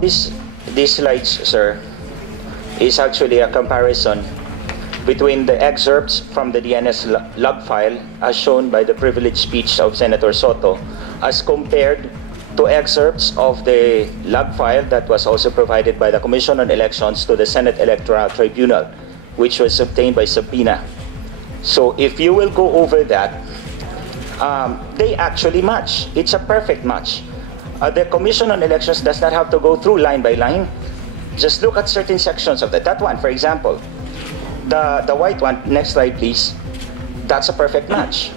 These slides, sir, is actually a comparison between the excerpts from the DNS log file as shown by the privileged speech of Senator Soto as compared to excerpts of the log file that was also provided by the Commission on Elections to the Senate Electoral Tribunal, which was obtained by subpoena. So if you will go over that, they actually match. It's a perfect match. The Commission on Elections does not have to go through line by line. Just look at certain sections of that. That one, for example, the white one, next slide please, that's a perfect match.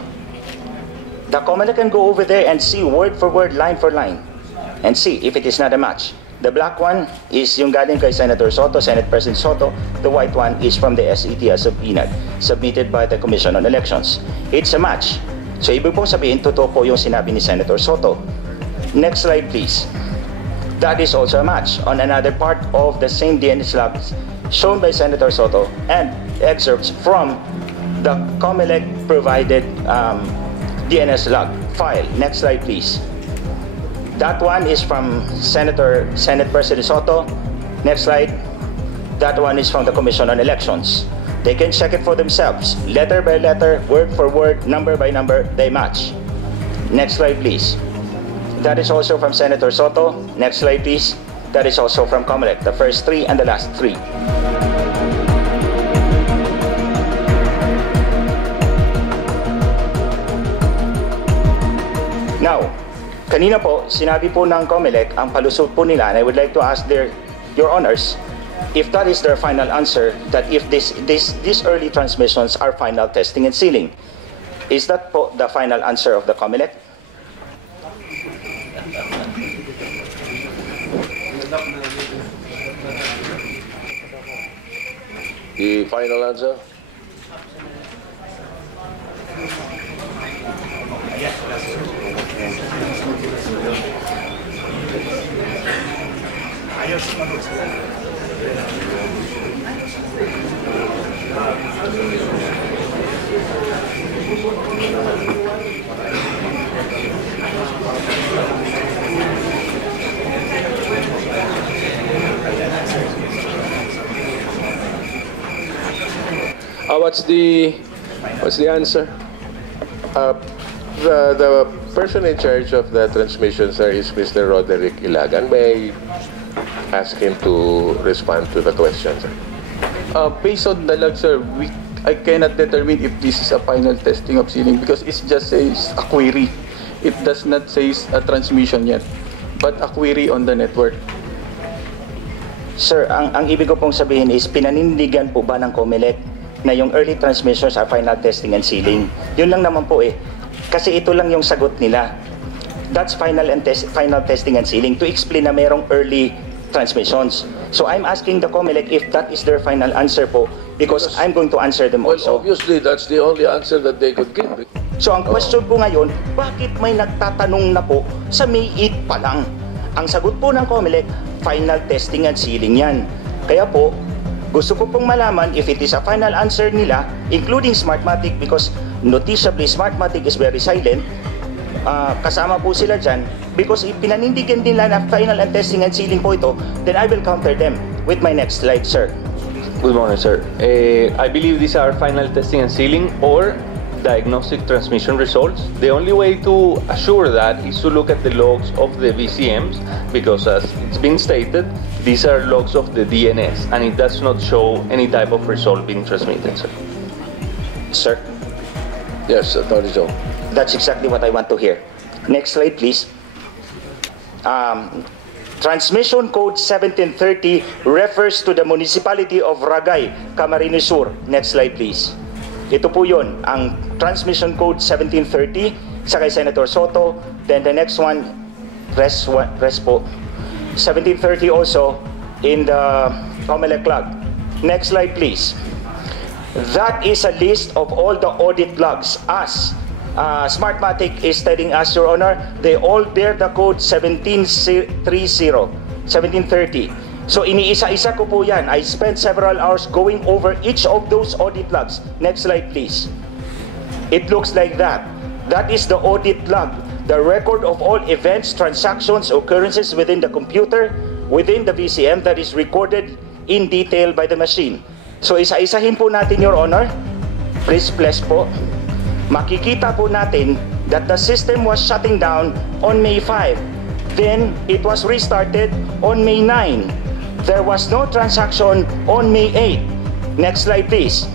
The Comelec can go over there and see word for word, line for line, and see if it is not a match. The black one is yung galing kay Senator Soto, Senate President Soto. The white one is from the SET as submitted by the Commission on Elections. It's a match. So ibig pong sabihin, totoo po yung sinabi ni Senator Soto. Next slide please. That is also a match on another part of the same DNS logs shown by Senator Soto and excerpts from the Comelec provided DNS log file. Next slide please. That one is from Senate President Soto. Next slide. That one is from the Commission on Elections. They can check it for themselves. Letter by letter, word for word, number by number, they match. Next slide please. That is also from Senator Soto. Next slide please. That is also from Comelec, the first three and the last three. Now, kanina po, sinabi po ng Comelec, ang palusot po nila, and I would like to ask your honors, if that is their final answer, that if these early transmissions are final testing and sealing. Is that po the final answer of the Comelec? The final answer? What's the answer? The person in charge of the transmission, sir, is Mr. Roderick Ilagan. May I ask him to respond to the question, sir? Based on the log, sir, I cannot determine if this is a final testing of sealing because it just says a query. It does not say a transmission yet, but a query on the network. Sir, ang ibig ko pong sabihin is pinanindigan po ba ng Comelec na yung early transmissions are final testing and sealing? Yun lang naman po eh. Kasi ito lang yung sagot nila. That's final testing and sealing to explain na mayroong early transmissions. So I'm asking the Comelec if that is their final answer po because I'm going to answer them also. Well, obviously, that's the only answer that they could give. So ang question po ngayon, bakit may nagtatanong na po sa May 8 pa lang? Ang sagot po ng Comelec, final testing and sealing yan. Kaya po, gusto ko pong malaman if it is a final answer nila, including Smartmatic, because noticeably Smartmatic is very silent. Kasama po sila dyan because if pinanindigan nila na final and testing and sealing po ito, then I will counter them with my next slide, sir. Good morning, sir. I believe these are final testing and sealing or diagnostic transmission results. The only way to assure that is to look at the logs of the VCMs because as it's been stated, these are logs of the DNS and it does not show any type of result being transmitted, sir. Sir? Yes, Attorney Chong. That's exactly what I want to hear. Next slide, please. Transmission code 1730 refers to the municipality of Ragay, Camarines Sur. Next slide, please. Ito po yun, ang transmission code 1730 sa kay Senator Soto. Then the next one, rest po. 1730 also in the Comelec log. Next slide, please. That is a list of all the audit logs as Smartmatic is telling us, Your Honor, they all bear the code 1730. So iniisa-isa ko po yan. I spent several hours going over each of those audit logs. Next slide, please. It looks like that. That is the audit log. The record of all events, transactions, occurrences within the computer within the VCM that is recorded in detail by the machine. So isa-isahin po natin, Your Honor. Please po. Makikita po natin that the system was shutting down on May 5. Then it was restarted on May 9. There was no transaction on May 8. Next slide, please.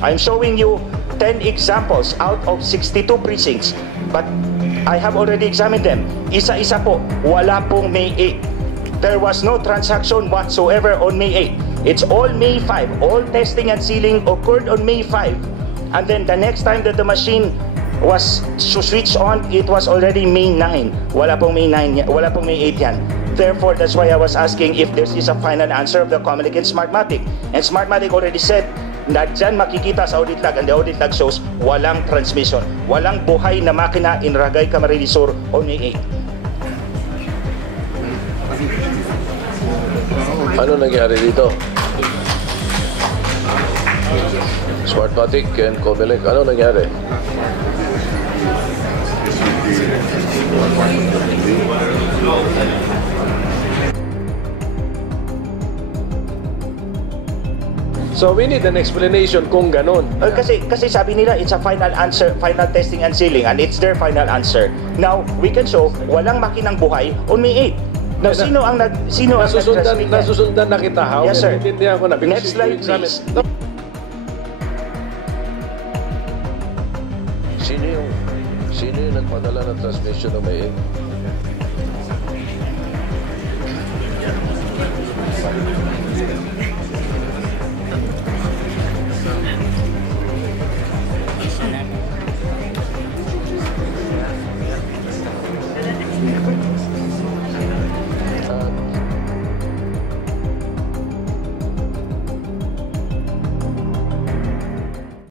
I'm showing you 10 examples out of 62 precincts, but I have already examined them. Isa-isa po, wala pong May 8. There was no transaction whatsoever on May 8. It's all May 5. All testing and sealing occurred on May 5. And then the next time that the machine was switched on, it was already May 9. Wala pong May 9, wala pong May 8 yan. Therefore, that's why I was asking if there is a final answer of the Comelec and Smartmatic. And Smartmatic already said na dyan makikita sa audit log, and the audit log shows walang transmission. Walang buhay na makina in Ragay, Camarines Sur on May 8. Ano nangyari dito? Smartmatic and Comelec, ano nangyari? So we need an explanation kung ganon. Kasi sabi nila it's a final answer, final testing and sealing, and it's their final answer. Now, we can show walang makinang buhay on May 8. Now, sino ang nag-transmit? Nasusundan na kita, how? Yes, sir. Naintindihan ko na. Next slide, please. Sino yung nagpadala ng transmission ng May 8?